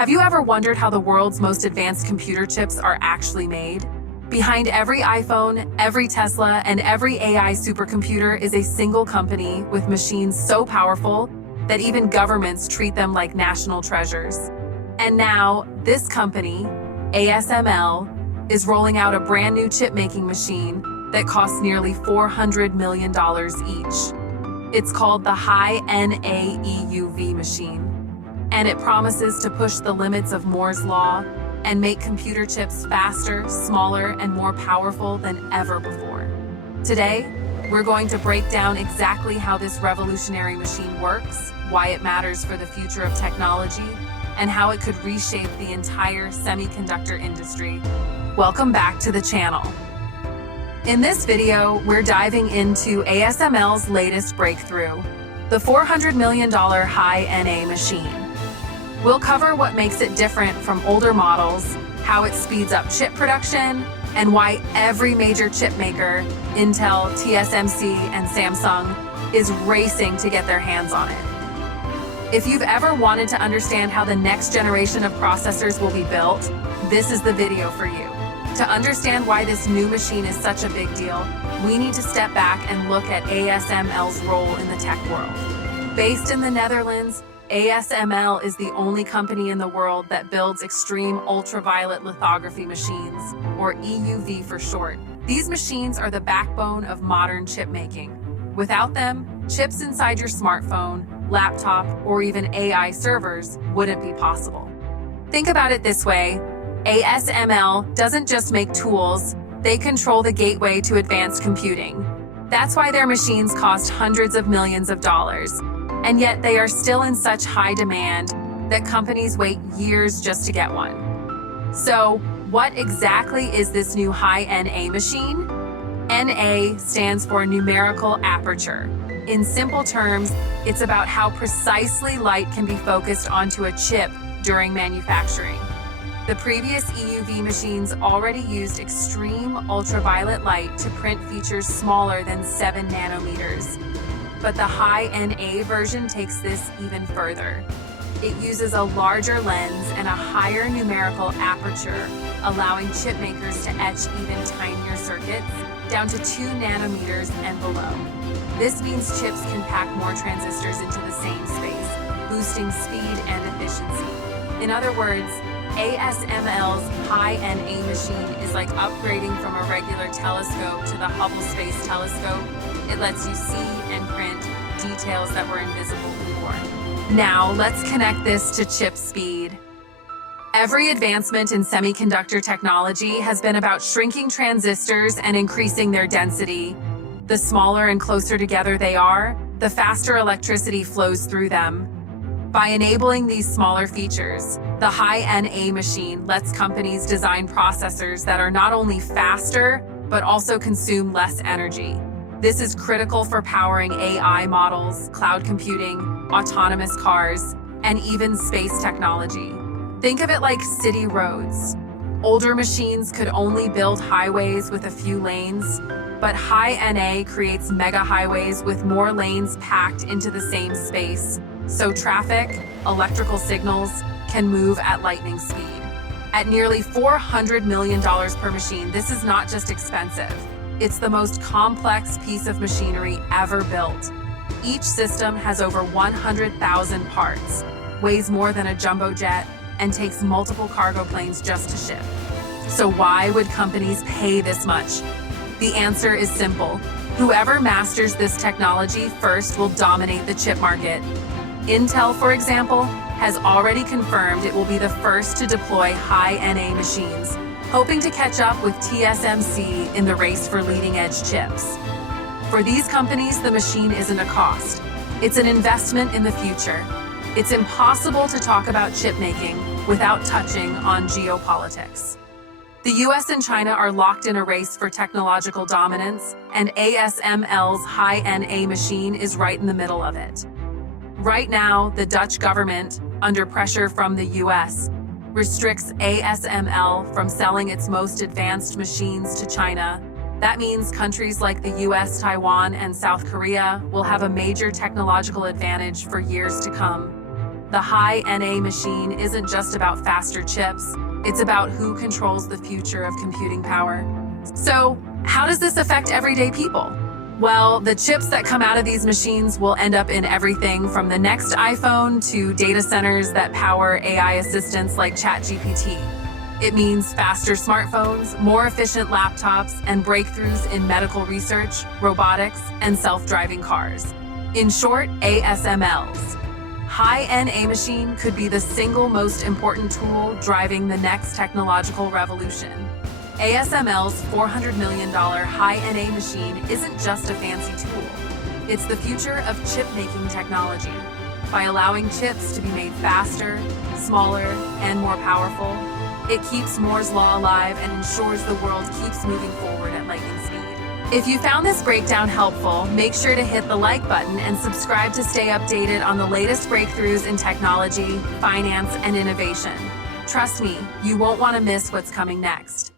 Have you ever wondered how the world's most advanced computer chips are actually made? Behind every iPhone, every Tesla, and every AI supercomputer is a single company with machines so powerful that even governments treat them like national treasures. And now, this company, ASML, is rolling out a brand new chip-making machine that costs nearly $400 million each. It's called the High NA EUV machine, and it promises to push the limits of Moore's Law and make computer chips faster, smaller, and more powerful than ever before. Today, we're going to break down exactly how this revolutionary machine works, why it matters for the future of technology, and how it could reshape the entire semiconductor industry. Welcome back to the channel. In this video, we're diving into ASML's latest breakthrough, the $400 million High NA machine. We'll cover what makes it different from older models, how it speeds up chip production, and why every major chip maker, Intel, TSMC, and Samsung, is racing to get their hands on it. If you've ever wanted to understand how the next generation of processors will be built, this is the video for you. To understand why this new machine is such a big deal, we need to step back and look at ASML's role in the tech world. Based in the Netherlands, ASML is the only company in the world that builds extreme ultraviolet lithography machines, or EUV for short. These machines are the backbone of modern chip making. Without them, chips inside your smartphone, laptop, or even AI servers wouldn't be possible. Think about it this way: ASML doesn't just make tools, they control the gateway to advanced computing. That's why their machines cost hundreds of millions of dollars. And yet they are still in such high demand that companies wait years just to get one. So, what exactly is this new High NA machine? NA stands for numerical aperture. In simple terms, it's about how precisely light can be focused onto a chip during manufacturing. The previous EUV machines already used extreme ultraviolet light to print features smaller than 7 nanometers. But the High NA version takes this even further. It uses a larger lens and a higher numerical aperture, allowing chip makers to etch even tinier circuits, down to 2 nanometers and below. This means chips can pack more transistors into the same space, boosting speed and efficiency. In other words, ASML's High NA machine is like upgrading from a regular telescope to the Hubble Space Telescope. It lets you see and print details that were invisible before. Now, let's connect this to chip speed. Every advancement in semiconductor technology has been about shrinking transistors and increasing their density. The smaller and closer together they are, the faster electricity flows through them. By enabling these smaller features, the High NA machine lets companies design processors that are not only faster, but also consume less energy. This is critical for powering AI models, cloud computing, autonomous cars, and even space technology. Think of it like city roads. Older machines could only build highways with a few lanes, but High NA creates mega highways with more lanes packed into the same space, so traffic, electrical signals, can move at lightning speed. At nearly $400 million per machine, this is not just expensive. It's the most complex piece of machinery ever built. Each system has over 100,000 parts, weighs more than a jumbo jet, and takes multiple cargo planes just to ship. So why would companies pay this much? The answer is simple. Whoever masters this technology first will dominate the chip market. Intel, for example, has already confirmed it will be the first to deploy High NA machines, hoping to catch up with TSMC in the race for leading-edge chips. For these companies, the machine isn't a cost. It's an investment in the future. It's impossible to talk about chip making without touching on geopolitics. The US and China are locked in a race for technological dominance, and ASML's High NA machine is right in the middle of it. Right now, the Dutch government, under pressure from the US, restricts ASML from selling its most advanced machines to China. That means countries like the US, Taiwan, and South Korea will have a major technological advantage for years to come. The High NA machine isn't just about faster chips, it's about who controls the future of computing power. So, how does this affect everyday people? Well, the chips that come out of these machines will end up in everything from the next iPhone to data centers that power AI assistants like ChatGPT. It means faster smartphones, more efficient laptops, and breakthroughs in medical research, robotics, and self-driving cars. In short, ASML's High NA machine could be the single most important tool driving the next technological revolution. ASML's $400 million High NA machine isn't just a fancy tool. It's the future of chip-making technology. By allowing chips to be made faster, smaller, and more powerful, it keeps Moore's Law alive and ensures the world keeps moving forward at lightning speed. If you found this breakdown helpful, make sure to hit the like button and subscribe to stay updated on the latest breakthroughs in technology, finance, and innovation. Trust me, you won't want to miss what's coming next.